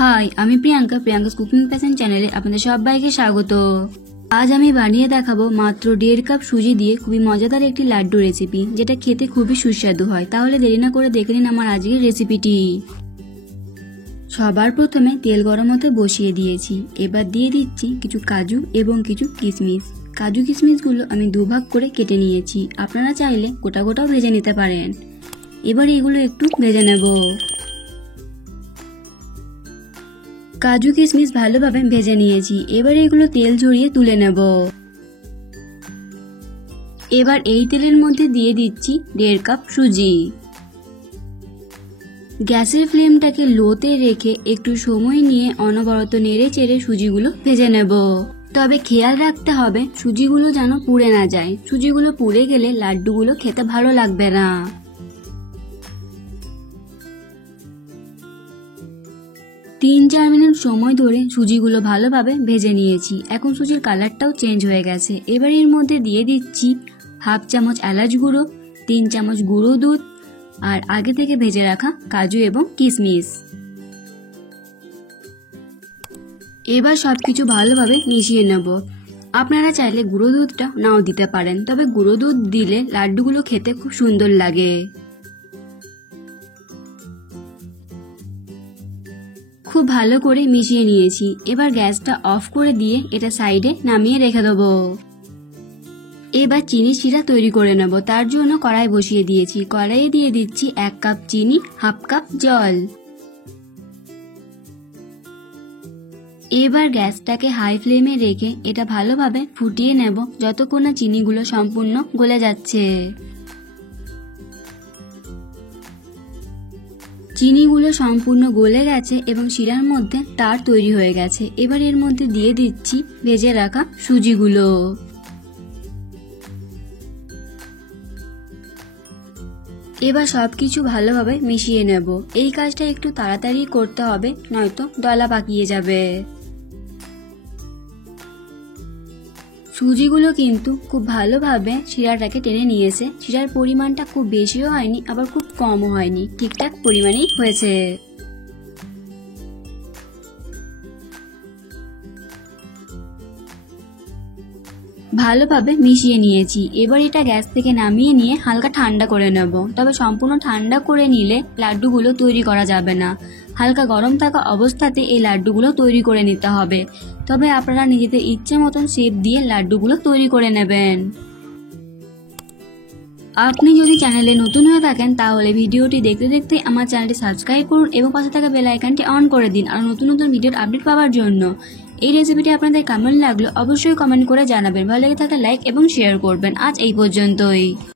High, আমি Priyanka cooking passion চ্যানেলে আপনাদের সবাইকে স্বাগত। আজ আমি বানিয়ে দেখাবো মাত্র 1.5 কাপ সুজি দিয়ে খুবই মজাদার একটি লাড্ডু রেসিপি, যেটা খেতে খুবই সুস্বাদু হয়। তাহলে দেরি না করে দেখে নিন আমার আজকের রেসিপিটি। সবার প্রথমে তেল গরম হতে বসিয়ে দিয়েছি। এবার দিয়ে দিচ্ছি কিছু কাজু এবং কিছু কিশমিশ। কাজু কিশমিশগুলো আমি দুভাগ করে কেটে নিয়েছি। আপনারা চাইলে গোটা গোটাও ভেজে নিতে পারেন। এবার এগুলো একটু ভেজে নেব। কাজু কিশমিশ ভালোভাবে ভেজে নিয়েছি। এবার এগুলো তেল ঝরিয়ে তুলে নেব। এবার এই তেলের মধ্যে দিয়ে দিচ্ছি 1.5 কাপ সুজি। গ্যাসের ফ্লেমটাকে লোতে রেখে একটু সময় নিয়ে অনবরত নেড়ে চেড়ে সুজিগুলো ভেজে নেব। তবে খেয়াল রাখতে হবে সুজিগুলো যেন পুড়ে না যায়। সুজিগুলো পুড়ে গেলে লাড্ডুগুলো খেতে ভালো লাগবে না। 3-4 মিনিট সময় ধরে সুজিগুলো ভালোভাবে ভেজে নিয়েছি। এখন সুজির কালারটাও চেঞ্জ হয়ে গেছে। এবার এর মধ্যে দিয়ে দিচ্ছি 1/2 চামচ এলাচ গুঁড়ো, 3 চামচ গুঁড়ো দুধ আর আগে থেকে ভেজে রাখা কাজু এবং কিশমিশ। এবার সবকিছু ভালোভাবে মিশিয়ে নেব। আপনারা চাইলে গুঁড়ো দুধটা নাও দিতে পারেন, তবে গুঁড়ো দুধ দিলে লাড্ডুগুলো খেতে খুব সুন্দর লাগে। খুব ভালো করে মিশিয়ে নিয়েছি। এবার গ্যাসটা অফ করে দিয়ে এটা সাইডে নামিয়ে রেখে দেবো। এবার চিনি শিরা তৈরি করে নেব। তার জন্য কড়াই বসিয়ে দিয়েছি। কড়াইয়ে দিয়ে দিচ্ছি 1 কাপ চিনি, 1/2 কাপ জল। এবার গ্যাসটাকে হাই ফ্লেমে রেখে এটা ভালোভাবে ফুটিয়ে নেব যতক্ষণ না চিনিগুলো সম্পূর্ণ গলে যাচ্ছে। চিনিগুলো সম্পূর্ণ গলে গেছে এবং শিরার মধ্যে তার তৈরি হয়ে গেছে। এবার এর মধ্যে দিয়ে দিচ্ছি ভেজে রাখা সুজিগুলো। এবার সবকিছু ভালোভাবে মিশিয়ে নেব। এই কাজটা একটু তাড়াতাড়ি করতে হবে, নয়তো দলা পাকিয়ে যাবে। সুজিগুলো কিন্তু খুব ভালোভাবে শিরাটাকে টেনে নিয়েছে। শিরার পরিমাণটা খুব বেশিও হয়নি, আবার খুব কমও হয়নি, ঠিকঠাক পরিমাণেই হয়েছে। ভালোভাবে মিশিয়ে নিয়েছি। এবার এটা গ্যাস থেকে নামিয়ে নিয়ে হালকা ঠান্ডা করে নেব। তবে সম্পূর্ণ ঠান্ডা করে নিলে লাড্ডুগুলো তৈরি করা যাবে না। হালকা গরম থাকা অবস্থাতে এই লাড্ডুগুলো তৈরি করে নিতে হবে। তবে আপনারা নিজেদের ইচ্ছে মতন শেপ দিয়ে লাড্ডুগুলো তৈরি করে নেবেন। আপনি যদি চ্যানেলে নতুন হয়ে থাকেন তাহলে ভিডিওটি দেখতে দেখতে আমার চ্যানেলটি সাবস্ক্রাইব করুন এবং পাশে থাকা বেল আইকনটি অন করে দিন আর নতুন নতুন ভিডিওর আপডেট পাওয়ার জন্য। এই রেসিপিটি আপনাদের কেমন লাগলো অবশ্যই কমেন্ট করে জানাবেন। ভালো লেগে থাকলে লাইক এবং শেয়ার করবেন। আজ এই পর্যন্তই।